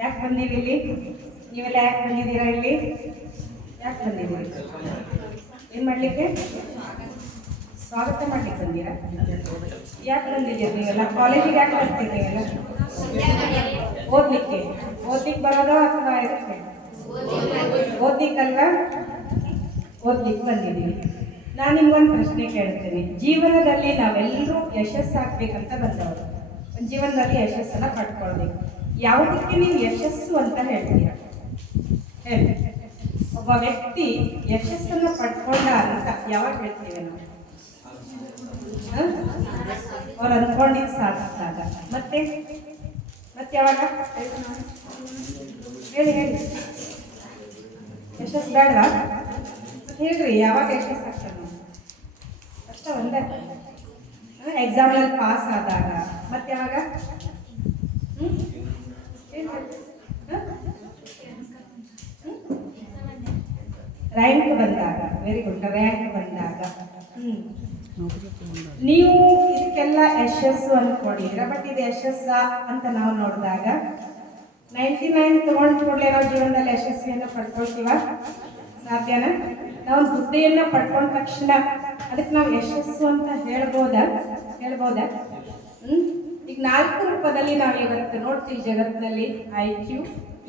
ಯಾಕೆ ಬಂದೀವಿ ಇಲ್ಲಿ? ನೀವೆಲ್ಲ ಯಾಕೆ ಬಂದಿದ್ದೀರಾ ಇಲ್ಲಿ? ಯಾಕೆ ಬಂದಿದ್ದೀರಿ? ಏನು ಮಾಡಲಿಕ್ಕೆ? ಸ್ವಾಗತ ಮಾಡ್ಲಿಕ್ಕೆ ಬಂದೀರಾ? ಯಾಕೆ ಬಂದಿದ್ದೀರಿ ನೀವೆಲ್ಲ? ಕಾಲೇಜಿಗೆ ಯಾಕೆ ಬರ್ತೀರಿ ನೀವೆಲ್ಲ? ಓದ್ಲಿಕ್ಕೆ ಬರೋದು ಅಥವಾ ಇದಕ್ಕೆ? ಓದ್ಲಿಕ್ಕಲ್ವಾ? ಓದ್ಲಿಕ್ಕೆ ಬಂದಿದ್ದೀವಿ. ನಾನು ನಿಮ್ಗೊಂದು ಪ್ರಶ್ನೆ ಕೇಳ್ತೇನೆ. ಜೀವನದಲ್ಲಿ ನಾವೆಲ್ಲರೂ ಯಶಸ್ಸಾಗಬೇಕಂತ ಬಂದವರು, ಜೀವನದಲ್ಲಿ ಯಶಸ್ಸನ್ನು ಪಡ್ಕೊಳ್ಬೇಕು. ಯಾವುದಕ್ಕೆ ನೀವು ಯಶಸ್ಸು ಅಂತ ಹೇಳ್ತೀರಾ? ಹೇಳಿ. ಒಬ್ಬ ವ್ಯಕ್ತಿ ಯಶಸ್ಸನ್ನು ಪಡ್ಕೊಂಡ ಅಂತ ಯಾವಾಗ ಹೇಳ್ತೀವಿ ನಾವು? ಅವ್ರು ಅಂದ್ಕೊಂಡಿದ್ದು ಸಾಧಿಸಿದಾಗ. ಮತ್ತೆ ಯಾವಾಗ ಹೇಳಿ ಯಶಸ್ಸು ಬೇಡವಾ? ಹೇಳ್ರಿ, ಯಾವಾಗ ಯಶಸ್ಸು ಆಗ್ತದೆ? ಅಷ್ಟ ಒಂದೇ ಎಕ್ಸಾಮಲ್ಲಿ ಪಾಸ್ ಆದಾಗ. ಮತ್ತೆ ಯಾವಾಗ? ರ್ಯಾಂಕ್ ಬಂದಾಗ. ವೆರಿ ಗುಡ್, ರ್ಯಾಂಕ್ ಬಂದಾಗ. ನೀವು ಇದಕ್ಕೆಲ್ಲ ಯಶಸ್ಸು ಅನ್ಕೊಂಡಿದ್ದೀರಾ, ಬಟ್ ಇದು ಯಶಸ್ಸ ಅಂತ ನಾವು ನೋಡಿದಾಗ 99 ತಗೊಂಡು ಕೂಡಲೇ ನಾವು ಜೀವನದಲ್ಲಿ ಯಶಸ್ವಿಯನ್ನು ಪಡ್ಕೊಳ್ತೀವ? ಸಾಧ್ಯನಾ? ನಾವು ಹುದ್ದೆಯನ್ನ ಪಡ್ಕೊಂಡ ತಕ್ಷಣ ಅದಕ್ಕೆ ನಾವು ಯಶಸ್ಸು ಅಂತ ಹೇಳ್ಬೋದಾ? ಈಗ 4 ರೂಪದಲ್ಲಿ ನಾವು ಇವತ್ತು ನೋಡ್ತೀವಿ ಜಗತ್ತಿನಲ್ಲಿ: IQ,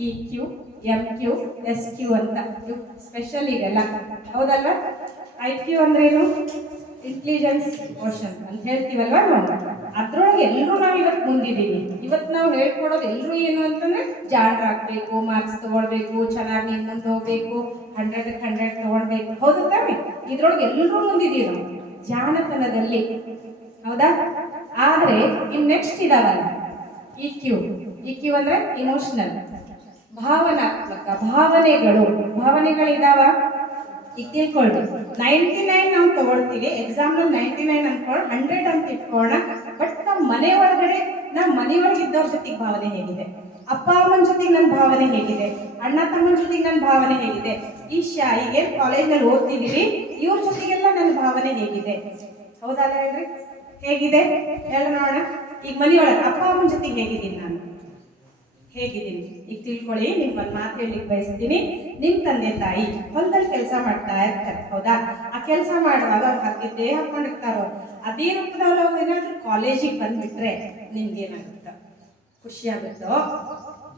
EQ, MQ, SQ ಅಂತ. ಸ್ಪೆಷಲ್ ಈಗೆಲ್ಲ, ಹೌದಲ್ವ? IQ ಅಂದ್ರೇನು? ಇಂಟೆಲಿಜೆನ್ಸ್ ಕ್ವೋಷನ್ ಅಂತ ಹೇಳ್ತೀವಲ್ವಾ ನಾವು. ಅದ್ರೊಳಗೆ ಎಲ್ಲರೂ ನಾವು ಇವತ್ತು ಮುಂದಿದ್ದೀವಿ. ಇವತ್ತು ನಾವು ಹೇಳ್ಕೊಡೋದು ಎಲ್ಲರೂ ಏನು ಅಂತಂದ್ರೆ ಜಾಣರಾಗಬೇಕು, ಮಾರ್ಕ್ಸ್ ತಗೊಳ್ಬೇಕು, ಚೆನ್ನಾಗಿ ನೀವು ಮುಂದೆ ಹೋಗ್ಬೇಕು, 100ಕ್ಕೆ 100 ತಗೊಳ್ಬೇಕು. ಹೌದು ತಾನೆ? ಇದ್ರೊಳಗೆ ಎಲ್ಲರೂ ಮುಂದಿದ್ದೀವಿ ನಾವು ಜಾಣತನದಲ್ಲಿ, ಹೌದಾ? ಆದ್ರೆ ಇನ್ ನೆಕ್ಸ್ಟ್ ಇದಾವಲ್ಲ EQ ಅಂದ್ರೆ ಇಮೋಷನಲ್, ಭಾವನಾತ್ಮಕ, ಭಾವನೆಗಳಿದಾವ. ಈಗ ತಿಳ್ಕೊಳ್ಳಿ, 99 ನಾವು ತಗೊಳ್ತೀವಿ ಎಕ್ಸಾಮ್ನಲ್ಲಿ, 99 ಅನ್ಕೊಂಡು 100 ಅಂತ ಇಟ್ಕೋಣ. ಬಟ್ ನಮ್ಮ ಮನೆಯೊಳಗಡೆ, ನಮ್ಮ ಮನೆಯೊಳಗಿದ್ದವ್ರ ಜೊತೆಗೆ ಭಾವನೆ ಹೇಗಿದೆ? ಅಪ್ಪ ಅಮ್ಮನ ಜೊತೆಗೆ ನನ್ನ ಭಾವನೆ ಹೇಗಿದೆ? ಅಣ್ಣ ತಮ್ಮನ ಜೊತೆಗೆ ನನ್ನ ಭಾವನೆ ಹೇಗಿದೆ? ಈಗೇನು ಕಾಲೇಜ್ನಲ್ಲಿ ಓದ್ತಿದ್ದೀವಿ, ಇವ್ರ ಜೊತೆಗೆಲ್ಲ ನನ್ನ ಭಾವನೆ ಹೇಗಿದೆ? ಹೌದಲ್ಲ? ಹೇಳ್ರಿ, ಹೇಗಿದೆ ಹೇಳ ನೋಡೋಣ. ಈಗ ಮನೆಯೊಳಗೆ ಅಪ್ಪ ಅಮ್ಮನ ಜೊತೆಗೆ ಹೇಗಿದ್ದೀನಿ ನಾನು? ಈಗ ತಿಳ್ಕೊಳ್ಳಿ. ನಿಮ್ಮಲ್ಲಿ ಮಾತು ಹೇಳಿಕ್ ಬಯಸ್ತೀನಿ. ನಿಮ್ಮ ತಂದೆ ತಾಯಿ ಹೊಲದಲ್ಲಿ ಕೆಲಸ ಮಾಡ್ತಾ ಇರ್ತಾರೆ, ಹೌದಾ? ಆ ಕೆಲಸ ಮಾಡುವಾಗ ಅವ್ರು ಹತ್ತಿದ್ದೇ ಹಾಕೊಂಡಿರ್ತಾರೋ, ಅದೇ ರೂಪದವ್ರು ಅವ್ರು ಏನಾದ್ರು ಕಾಲೇಜಿಗೆ ಬಂದ್ಬಿಟ್ರೆ ನಿಮ್ಗೇನಾಗುತ್ತ? ಖುಷಿ ಆಗುತ್ತೋ?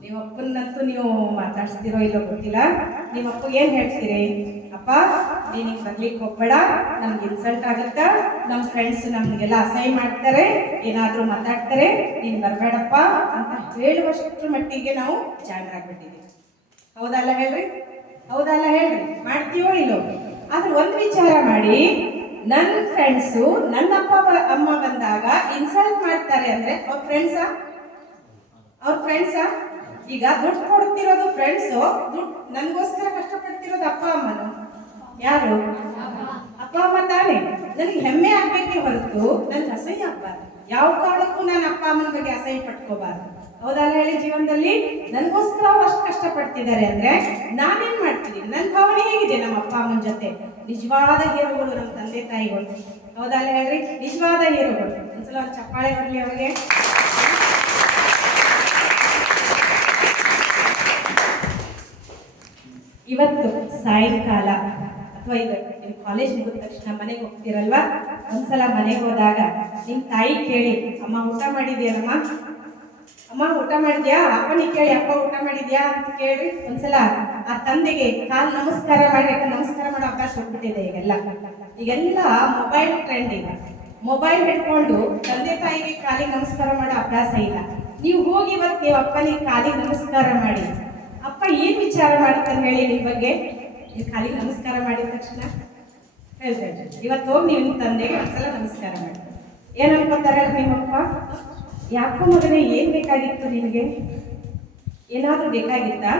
ನಿಮ್ಮ ಅಪ್ಪನಂತೂ ನೀವು ಮಾತಾಡ್ಸ್ತಿರೋ ಇಲ್ಲೋ ಗೊತ್ತಿಲ್ಲ. ನಿಮ್ಮ ಅಪ್ಪಗೆ ಏನ್ ಹೇಳ್ತೀರಿ? ಅಪ್ಪ, ನೀನಿಗೆ ಬರ್ಲಿಕ್ಕೆ ಹೋಗ್ಬೇಡ, ನಮ್ಗೆ ಇನ್ಸಲ್ಟ್ ಆಗುತ್ತಾ, ನಮ್ಮ ಫ್ರೆಂಡ್ಸ್ ನಮ್ಗೆಲ್ಲ ಅಸಹ್ಯ ಮಾಡ್ತಾರೆ, ಏನಾದ್ರೂ ಮಾತಾಡ್ತಾರೆ, ನೀನ್ ಬರ್ಬೇಡಪ್ಪ ಅಂತ ಹೇಳುವಷ್ಟರ ಮಟ್ಟಿಗೆ ನಾವು ಜಾಣರಾಗ್ಬಿಟ್ಟಿದ್ದೀವಿ. ಹೌದಲ್ಲ? ಹೇಳ್ರಿ. ಮಾಡ್ತೀವೋ ಇಲ್ಲೋ? ಆದ್ರೆ ಒಂದು ವಿಚಾರ ಮಾಡಿ, ನನ್ನ ಫ್ರೆಂಡ್ಸು ನನ್ನ ಅಪ್ಪ ಅಮ್ಮ ಬಂದಾಗ ಇನ್ಸಲ್ಟ್ ಮಾಡ್ತಾರೆ ಅಂದ್ರೆ ಅವ್ರ ಫ್ರೆಂಡ್ಸಾ? ಈಗ ದುಡ್ಡು ಕೊಡ್ತಿರೋದು ಫ್ರೆಂಡ್ಸು, ದುಡ್ಡು ನನಗೋಸ್ಕರ ಕಷ್ಟಪಡ್ತಿರೋದು ಅಪ್ಪ ಅಮ್ಮನು? ಯಾರು? ಅಪ್ಪ ಅಮ್ಮ ತಾನೇ. ನನಗೆ ಹೆಮ್ಮೆ ಆಗ್ಬೇಕೇ ಹೊರತು ನನ್ಗೆ ಅಸಹ್ಯ ಆಗ್ಬಾರ್ದು. ಯಾವ ಕಾರಣಕ್ಕೂ ನಾನು ಅಪ್ಪ ಅಮ್ಮನ ಬಗ್ಗೆ ಅಸಹ್ಯ ಪಟ್ಕೋಬಾರ್ದು. ಹೌದಲ್ಲ? ಹೇಳಿ. ಜೀವನದಲ್ಲಿ ನನಗೋಸ್ಕರ ಅವ್ರು ಅಷ್ಟು ಕಷ್ಟಪಡ್ತಿದ್ದಾರೆ ಅಂದ್ರೆ ನಾನೇನ್ ಮಾಡ್ತಿದ್ದೀನಿ? ನನ್ನ ಭಾವನೆ ಹೇಗಿದೆ ನಮ್ಮ ಅಪ್ಪ ಅಮ್ಮನ ಜೊತೆ? ನಿಜವಾದ ಹೀರೋಗಳು ನಮ್ಮ ತಂದೆ ತಾಯಿಗಳು. ಹೌದಲ್ಲ? ಹೇಳ್ರಿ, ನಿಜವಾದ ಹೀರೋಗಳು. ಒಂದ್ಸಲ ಒಂದು ಚಪ್ಪಾಳೆ ಬರಲಿ ಅವರಿಗೆ. ಇವತ್ತು ಸಾಯಂಕಾಲ ಅಥವಾ ಈಗ ನಿಮ್ಮ ಕಾಲೇಜ್ ಮುಗಿದ ತಕ್ಷಣ ಮನೆಗೆ ಹೋಗ್ತಿರಲ್ವಾ? ಒಂದ್ಸಲ ಮನೆಗೆ ಹೋದಾಗ ನಿಮ್ ತಾಯಿ ಕೇಳಿ, ಅಮ್ಮ ಊಟ ಮಾಡಿದ್ಯಾನಮ್ಮ? ಅಮ್ಮ ಊಟ ಮಾಡಿದ್ಯಾ? ಅಪ್ಪನಿಗೆ ಕೇಳಿ, ಅಪ್ಪ ಊಟ ಮಾಡಿದ್ಯಾ ಅಂತ ಕೇಳ್ರಿ. ಒಂದ್ಸಲ ಆ ತಂದೆಗೆ ಕಾಲ್ ನಮಸ್ಕಾರ ಮಾಡಿ. ನಮಸ್ಕಾರ ಮಾಡೋ ಅವಕಾಶ ಹೋಗ್ಬಿಟ್ಟಿದೆ ಈಗೆಲ್ಲ ಮೊಬೈಲ್ ಟ್ರೆಂಡ್. ಈಗ ಮೊಬೈಲ್ ಹಿಡ್ಕೊಂಡು ತಂದೆ ತಾಯಿಗೆ ಕಾಲಿಗೆ ನಮಸ್ಕಾರ ಮಾಡೋ ಅಭ್ಯಾಸ ಇಲ್ಲ. ನೀವು ಹೋಗಿ ಇವತ್ತು ನೀವು ಅಪ್ಪನಿಗೆ ಕಾಲಿಗೆ ನಮಸ್ಕಾರ ಮಾಡಿ. ಅಪ್ಪ ಏನ್ ವಿಚಾರ ಮಾಡ್ತಾನೆ ಹೇಳಿ ನಿಮ್ ಬಗ್ಗೆ? ನೀವು ಕಾಲಿಗೆ ನಮಸ್ಕಾರ ಮಾಡಿದ ತಕ್ಷಣ ಹೇಳ್ಬೇಡ್ರಿ. ಇವತ್ತು ಹೋಗಿ ನೀವು ನಿಮ್ಮ ತಂದೆಗೆ ಒಂದ್ಸಲ ನಮಸ್ಕಾರ ಮಾಡಿ. ಏನ್ ಅನ್ಕೋತಾರೆ ನಿಮ್ಮಪ್ಪ? ಯಾಕೋ ಮಗನೇ, ಏನ್ ಬೇಕಾಗಿತ್ತು ನಿನಗೆ? ಏನಾದ್ರೂ ಬೇಕಾಗಿತ್ತಾ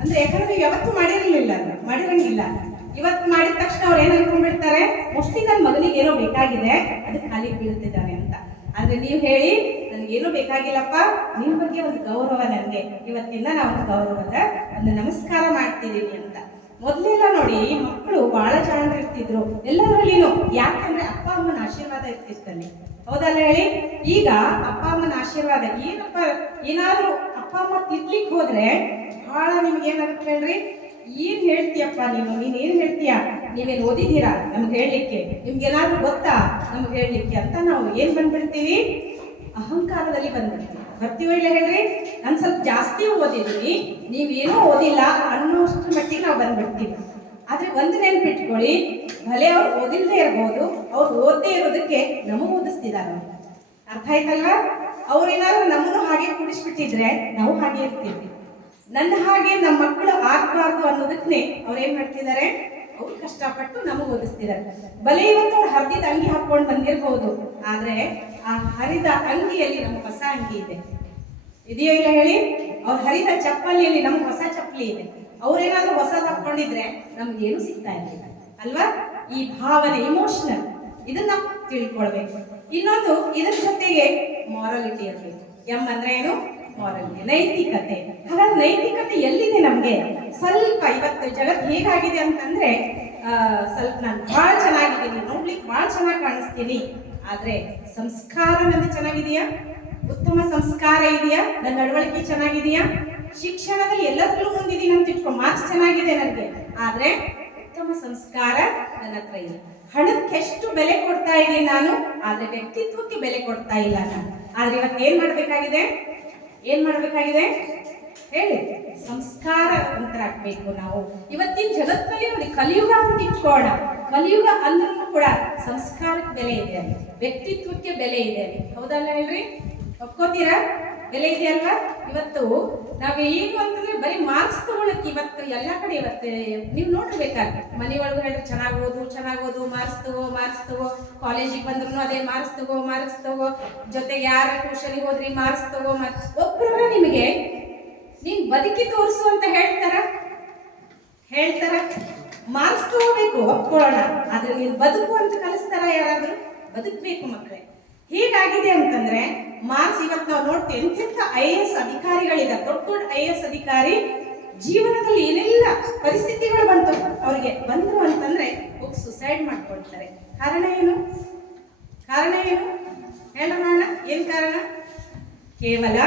ಅಂದ್ರೆ? ಯಾಕಂದ್ರೆ ಯಾವತ್ತೂ ಮಾಡಿರಂಗಿಲ್ಲ. ಇವತ್ತು ಮಾಡಿದ ತಕ್ಷಣ ಅವ್ರು ಏನ್ ಅನ್ಕೊಂಡ್ಬಿಡ್ತಾರೆ? ಮೋಸ್ಟ್ಲಿ ನನ್ನ ಮಗನಿಗೆ ಏನೋ ಬೇಕಾಗಿದೆ, ಅದಕ್ಕೆ ಕಾಲಿಗೆ ಬೀಳ್ತಿದ್ದಾನೆ ಅಂತ. ಆದ್ರೆ ನೀವು ಹೇಳಿ, ನನ್ಗೇನೂ ಬೇಕಾಗಿಲ್ಲಪ್ಪ, ನಿಮ್ ಬಗ್ಗೆ ಒಂದು ಗೌರವ ನನಗೆ, ಇವತ್ತಿಂದ ನಾವು ಗೌರವದ ಒಂದು ನಮಸ್ಕಾರ ಮಾಡ್ತಿದೀವಿ ಅಂತ. ಮೊದಲೆಲ್ಲ ನೋಡಿ, ಮಕ್ಕಳು ಬಹಳ ಜಾಣರಿರ್ತಿದ್ರು ಎಲ್ಲರಲ್ಲಿನೂ. ಯಾಕಂದ್ರೆ ಅಪ್ಪ ಅಮ್ಮನ ಆಶೀರ್ವಾದ ಇರ್ತಿತ್ತಲ್ಲಿ. ಹೌದಲ್ಲ? ಹೇಳಿ. ಈಗ ಅಪ್ಪ ಅಮ್ಮನ ಆಶೀರ್ವಾದ ಏನಪ್ಪ, ಏನಾದ್ರೂ ಅಪ್ಪ ಅಮ್ಮ ತಿದ್ಲಿಕ್ಕೆ ಹೋದ್ರೆ ಬಹಳ ನಿಮ್ಗೆ ಏನಾಗುತ್ತೆ ಹೇಳ್ರಿ, ಏನ್ ಹೇಳ್ತೀಯಪ್ಪ ನೀನ್ ಏನ್ ಹೇಳ್ತೀಯ, ನೀವೇನ್ ಓದಿದ್ದೀರಾ ನಮ್ಗೆ ಹೇಳಲಿಕ್ಕೆ, ನಿಮ್ಗೆ ಏನಾದ್ರು ಗೊತ್ತಾ ನಮ್ಗೆ ಹೇಳಲಿಕ್ಕೆ ಅಂತ ನಾವು ಏನ್ ಬಂದ್ಬಿಡ್ತೀವಿ, ಅಹಂಕಾರದಲ್ಲಿ ಬಂದ್ಬಿಡ್ತೀವಿ. ಬರ್ತೀವೋ ಇಲ್ಲ ಹೇಳ್ರಿ? ನಾನು ಸ್ವಲ್ಪ ಜಾಸ್ತಿ ಓದಿದ್ದೀನಿ, ನೀವೇನೋ ಓದಿಲ್ಲ ಅನ್ನೋಷ್ಟು ಮಟ್ಟಿಗೆ ನಾವು ಬಂದ್ಬಿಡ್ತೀವಿ. ಆದ್ರೆ ಒಂದು ನೆನ್ಪಿಟ್ಕೊಳ್ಳಿ, ಭಲೆ ಅವ್ರು ಓದಿಲ್ಲದೆ ಇರ್ಬೋದು, ಅವ್ರು ಓದದೇ ಇರೋದಕ್ಕೆ ನಮಗ್ ಓದಿಸ್ತಿದಾರ. ಅರ್ಥ ಆಯ್ತಲ್ವಾ? ಅವ್ರೇನಾದ್ರು ನಮ್ಮನ್ನು ಹಾಗೆ ಕೂಡಿಸ್ಬಿಟ್ಟಿದ್ರೆ ನಾವು ಹಾಗೆ ಇರ್ತೀವಿ. ನನ್ನ ಹಾಗೆ ನಮ್ಮ ಮಕ್ಕಳು ಆಗ್ಬಾರ್ದು ಅನ್ನೋದಕ್ಕೆ ಅವ್ರೇನ್ ಮಾಡ್ತಿದ್ದಾರೆ, ಅವ್ರು ಕಷ್ಟಪಟ್ಟು ನಮಗ್ ಓದಿಸ್ತಿದ್ದಾರೆ. ಬಲೆ ಇವತ್ತು ಅವ್ರು ಹರಿದ ಅಂಗಿ ಹಾಕೊಂಡು ಬಂದಿರ್ಬಹುದು, ಆದ್ರೆ ಆ ಹರಿದ ಅಂಗಿಯಲ್ಲಿ ನಮ್ಗೆ ಹೊಸ ಅಂಗಿ ಇದೆ. ಇದೆಯೋ ಇಲ್ಲ ಹೇಳಿ? ಅವ್ರು ಹರಿದ ಚಪ್ಪಲಿಯಲ್ಲಿ ನಮ್ಗೆ ಹೊಸ ಚಪ್ಪಲಿ ಇದೆ. ಅವ್ರೇನಾದ್ರೂ ಹೊಸದ್ ಹಾಕೊಂಡಿದ್ರೆ ನಮ್ಗೇನು ಸಿಗ್ತಾ ಇರ್ಲಿಲ್ಲ ಅಲ್ವಾ? ಈ ಭಾವನೆ, ಇಮೋಷನಲ್, ಇದನ್ನ ತಿಳ್ಕೊಳ್ಬೇಕು. ಇನ್ನೊಂದು, ಇದ್ರ ಜೊತೆಗೆ ಮಾರಲಿಟಿ ಇರಬೇಕು. ಎಂ ಅಂದ್ರೆ ಏನು? ಮಾರಲಿಟಿ, ನೈತಿಕತೆ. ಹಾಗಾದ್ರೆ ನೈತಿಕತೆ ಎಲ್ಲಿದೆ ನಮ್ಗೆ? ಸ್ವಲ್ಪ ಇವತ್ತು ಜಗತ್ತು ಹೇಗಾಗಿದೆ ಅಂತಂದ್ರೆ, ಸ್ವಲ್ಪ ನಾನು ಬಹಳ ಚೆನ್ನಾಗಿದ್ದೀನಿ, ನೋಡ್ಲಿಕ್ಕೆ ಬಹಳ ಚೆನ್ನಾಗಿ ಕಾಣಿಸ್ತೀನಿ, ಆದ್ರೆ ಸಂಸ್ಕಾರ ನಂದು ಚೆನ್ನಾಗಿದೆಯಾ? ಉತ್ತಮ ಸಂಸ್ಕಾರ ಇದೆಯಾ? ನನ್ನ ನಡವಳಿಕೆ ಚೆನ್ನಾಗಿದೆಯಾ? ಶಿಕ್ಷಣದಲ್ಲಿ ಎಲ್ಲದರಲ್ಲೂ ಮುಂದಿದ್ದೀನಿ ಅಂತ ಇಟ್ಕೊ, ಮಾರ್ಕ್ಸ್ ಚೆನ್ನಾಗಿದೆ ನನಗೆ, ಆದ್ರೆ ಉತ್ತಮ ಸಂಸ್ಕಾರ ನನ್ನ ಹತ್ರ ಇಲ್ಲ. ಹಣಕ್ಕೆ ಎಷ್ಟು ಬೆಲೆ ಕೊಡ್ತಾ ಇದ್ದೀನಿ ನಾನು, ಆದ್ರೆ ವ್ಯಕ್ತಿತ್ವಕ್ಕೆ ಬೆಲೆ ಕೊಡ್ತಾ ಇಲ್ಲ ನಾನು. ಆದ್ರೆ ಇವತ್ತು ಏನ್ ಮಾಡ್ಬೇಕಾಗಿದೆ ಹೇಳಿ? ಸಂಸ್ಕಾರವಂತರಾಗಬೇಕು ನಾವು. ಇವತ್ತಿನ ಜಗತ್ತಿನಲ್ಲಿ ನೋಡಿ, ಕಲಿಯುಗ ಅಂತ ಇಟ್ಕೋಣ, ಕಲಿಯುಗ ಅಂದ್ರೂ ಕೂಡ ಸಂಸ್ಕಾರಕ್ಕೆ ಬೆಲೆ ಇದೆ ಅಲ್ಲಿ, ವ್ಯಕ್ತಿತ್ವಕ್ಕೆ ಬೆಲೆ ಇದೆ ಅಲ್ಲಿ. ಹೌದಲ್ಲ ಹೇಳ್ರಿ? ಒಪ್ಕೋತೀರಾ? ಬೆಲೆ ಇದೆ ಅಲ್ವಾ? ಇವತ್ತು ನಾವ್ ಏನು ಅಂತಂದ್ರೆ ಬರೀ ಮಾರ್ಕ್ಸ್ ತಗೊಳಕ್ ಇವತ್ತು ಎಲ್ಲಾ ಕಡೆ ಇವತ್ತು ನೀವು ನೋಡ್ಬೇಕಾದ್ರೆ ಮನೆಯೊಳಗೂ ಹೇಳ್ರಿ, ಚೆನ್ನಾಗ್ ಓದು, ಮಾರ್ಕ್ಸ್ ತಗೋ, ಕಾಲೇಜಿಗೆ ಬಂದ್ರು ಅದೇ ಮಾರ್ಕ್ಸ್ ತಗೋ, ಜೊತೆಗೆ ಯಾರ ಟ್ಯೂಷನ್ಗೆ ಹೋದ್ರಿ ಮಾರ್ಕ್ಸ್ ತಗೋ. ಒಬ್ಬರ ನಿಮಗೆ ನೀನ್ ಬದುಕಿ ತೋರಿಸು ಅಂತ ಹೇಳ್ತಾರ? ಮಾರ್ಕ್ಸ್ ತಗೋಬೇಕು, ಒಪ್ಕೊಳ್ಳೋಣ, ಆದ್ರೆ ನೀನ್ ಬದುಕು ಅಂತ ಕಲಿಸ್ತಾರ ಯಾರಾದ್ರೂ? ಬದುಕಬೇಕು ಮಕ್ಕಳೇ. ಹೇಗಾಗಿದೆ ಅಂತಂದ್ರೆ ಮಾರ್ಕ್ಸ್, ಇವತ್ತು ನಾವು ನೋಡ್ತೀವಿ ಎಂತೆಂಥ IAS ಅಧಿಕಾರಿಗಳಿದ್ದಾರೆ, ದೊಡ್ಡ IAS ಅಧಿಕಾರಿ ಜೀವನದಲ್ಲಿ ಏನೆಲ್ಲ ಪರಿಸ್ಥಿತಿಗಳು ಅವ್ರಿಗೆ ಬಂದ್ರು ಅಂತಂದ್ರೆ ಹೋಗಿ ಸುಸೈಡ್ ಮಾಡ್ಕೊಳ್ತಾರೆ. ಕಾರಣ ಏನು ಹೇಳೋಣ? ಏನ್ ಕಾರಣ? ಕೇವಲ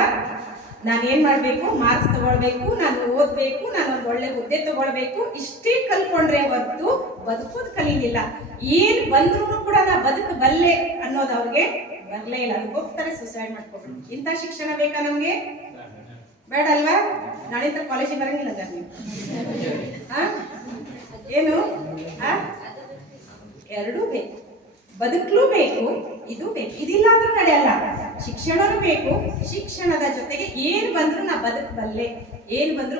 ನಾನು ಏನ್ ಮಾಡ್ಬೇಕು, ಮಾರ್ಕ್ಸ್ ತಗೊಳ್ಬೇಕು, ನಾನು ಓದ್ಬೇಕು, ನಾನು ಒಂದು ಒಳ್ಳೆ ಹುದ್ದೆ ತಗೊಳ್ಬೇಕು, ಇಷ್ಟೇ ಕಲ್ಕೊಂಡ್ರೆ ಹೊರತು ಬದುಕೋದು ಕಲೀಲಿಲ್ಲ. ಏನ್ ಬಂದ್ರು ಕೂಡ ನಾ ಬದುಕಬಲ್ಲೆ ಅನ್ನೋದು ಅವ್ರಿಗೆ ಬರ್ಲೇ ಇಲ್ಲ. ಅದಕ್ಕೆ ಹೋಗ್ತಾರೆ, ಸುಸೈಡ್ ಮಾಡ್ಕೊಳ್ಬೇಕು. ಇಂಥ ಶಿಕ್ಷಣ ಬೇಕಾ ನಮ್ಗೆ? ಬೇಡ ಅಲ್ವಾ? ನಾಳಿಂದ ಕಾಲೇಜಿಗೆ ಬರಂಗಿಲ್ಲ ನೀವು. ಏನು? ಎರಡೂ ಬೇಕು, ಬದುಕಲು ಬೇಕು, ಇದು ಬೇಕು, ಇದಿಲ್ಲ ಅಂದ್ರೆ ನಡೆಯಲ್ಲ. ಶಿಕ್ಷಣನೂ ಬೇಕು, ಶಿಕ್ಷಣದ ಜೊತೆಗೆ ಏನ್ ಬಂದ್ರು ನಾ ಬದುಕಬಲ್ಲೆ, ಏನ್ ಬಂದ್ರು